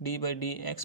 d/dx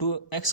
2x²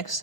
x،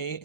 a² +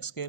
x²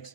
x۔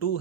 2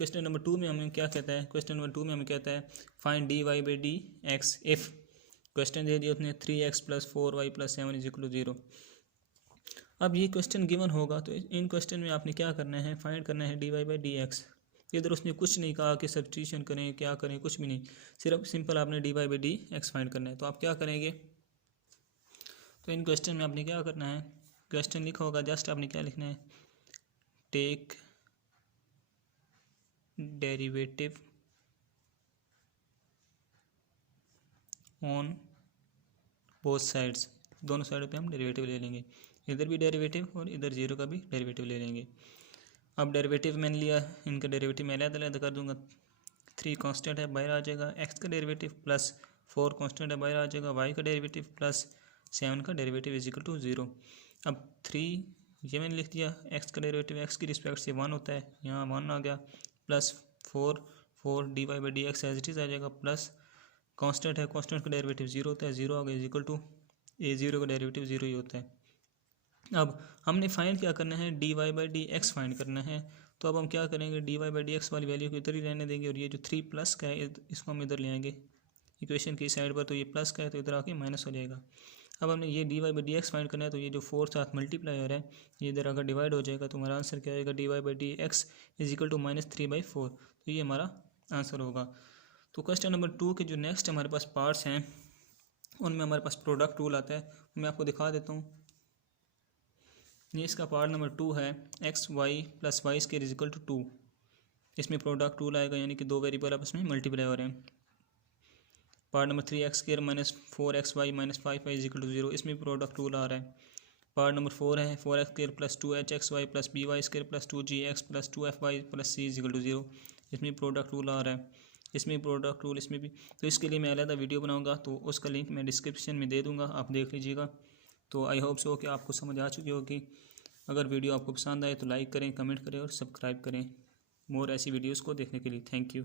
question number 2 में हमें क्या कहता है, क्वेश्चन नंबर 2 में हमें कहता है find dy by D X if question दे दिया उसने 3x + 4y + 7 = 0। अब ये क्वेश्चन गिवन होगा तो इन क्वेश्चन में आपने क्या करना है, फाइंड करना है dy बाई डी एक्स। इधर उसने कुछ नहीं कहा कि सब्स्टिट्यूशन करें क्या करें, कुछ भी नहीं, सिर्फ सिंपल आपने dy by D x find करना है। तो आप क्या करेंगे, तो इन क्वेश्चन में आपने क्या करना है, क्वेश्चन लिखा होगा, जस्ट आपने क्या लिखना है, take derivative on both sides, दोनों साइडों पे हम डेरिवेटिव ले लेंगे, इधर भी डेरिवेटिव और इधर 0 का भी डेरिवेटिव ले लेंगे। अब डेरिवेटिव मैंने लिया, इनका डेरिवेटिव मैं अलग कर दूंगा। 3 कांस्टेंट है बाहर आ जाएगा, x का डेरिवेटिव प्लस 4 कांस्टेंट है बाहर आ जाएगा, y का डेरिवेटिव प्लस 7 का डेरिवेटिव = 0। अब 3 ये मैंने लिख दिया, x का डेरिवेटिव x की रिस्पेक्ट से 1 होता है, यहाँ 1 आ गया, plus 4 dy by D X as it is आ जाएगा, प्लस कांस्टेंट है, कांस्टेंट का डेरिवेटिव 0 होता है, 0 आ गया, = a0 का डेरिवेटिव 0 ही होता है। अब हमने फाइंड क्या करना है, dy by D x find करना है। तो अब हम क्या करेंगे, dy बाई डी एक्स वाली वैल्यू को इधर ही रहने देंगे और ये जो 3 प्लस का है इसको हम इधर ले आएंगे इक्वेशन की साइड पर, तो ये प्लस का है तो इधर आके माइनस हो जाएगा। अब हमने ये dy by D x find करना है, तो ये जो 4 साथ मल्टीप्लाई हो रहा है ये इधर अगर डिवाइड हो जाएगा तो हमारा आंसर क्या आएगा, dy बाई डी एक्स = -3/4। तो ये हमारा आंसर होगा। तो क्वेश्चन नंबर 2 के जो नेक्स्ट हमारे पास पार्ट्स हैं उनमें हमारे पास प्रोडक्ट रूल आता है, मैं आपको दिखा देता हूँ। ये इसका पार्ट नंबर 2 है, x y + y ² = 2। इसमें प्रोडक्ट रूल आएगा, यानी कि दो वेरिएबल आपस में मल्टीप्लाई हो रहे हैं। Part number 3x² - 4xy - 5y = 0, इसमें प्रोडक्ट रूल आ रहा है। पार्ट नंबर 4 है 4x² + 2hxy + by² + 2gx + 2fy + c = 0, इसमें प्रोडक्ट रूल आ रहा है। इसमें प्रोडक्ट रूल इसमें भी, तो इसके लिए मैं अलग वीडियो बनाऊंगा, तो उसका लिंक मैं डिस्क्रिप्शन में दे दूंगा, आप देख लीजिएगा। तो आई होप सो कि आपको समझ आ चुकी होगी। अगर वीडियो आपको पसंद आए तो लाइक करें, कमेंट करें और सब्सक्राइब करें मोर ऐसी वीडियोस को देखने के लिए। Thank you.